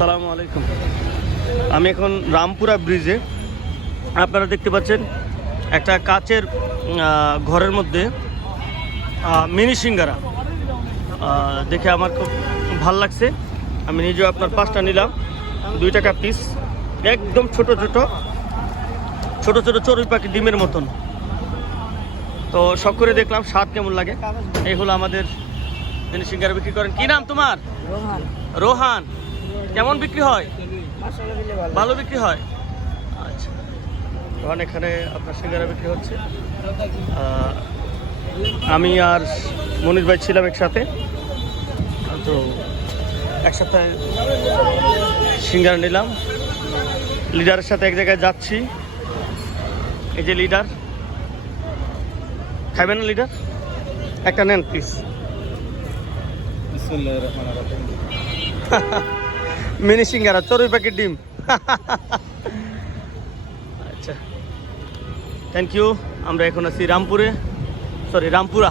আসসালামু আলাইকুম। আমি এখন রামপুরা ব্রিজে, আপনারা দেখতে পাচ্ছেন একটা কাচের ঘরের মধ্যে মিনি সিঙ্গারা দেখে আমার খুব ভাল লাগছে। আমি নিজেও আপনার 5টা নিলাম, 2 টাকা পিস, একদম ছোট ছোট ছোট ছোট চড়ুই পাখি ডিমের মতন। তো শখ করে দেখলাম স্বাদ কেমন লাগে। এই হলো আমাদের মিনি সিঙ্গারা বিক্রি করেন। কি নাম তোমার? রোহান। রোহান। কেমন বিক্রি হয়? ভালো বিক্রি হয়। আচ্ছা, রোহান এখানে আপনার সিঙ্গারা বিক্রি হচ্ছে। আমি আর মনির ভাই ছিলাম একসাথে, তো একসাথে সিঙ্গারা নিলাম। লিডারের সাথে এক জায়গায় যাচ্ছি। এই যে লিডার, খাবেন না লিডার? একটা নেন প্লিজ। মিনি সিঙ্গারা, চড়ুই পাখির ডিম। আচ্ছা, থ্যাংক ইউ। আমরা এখন আছি রামপুরা।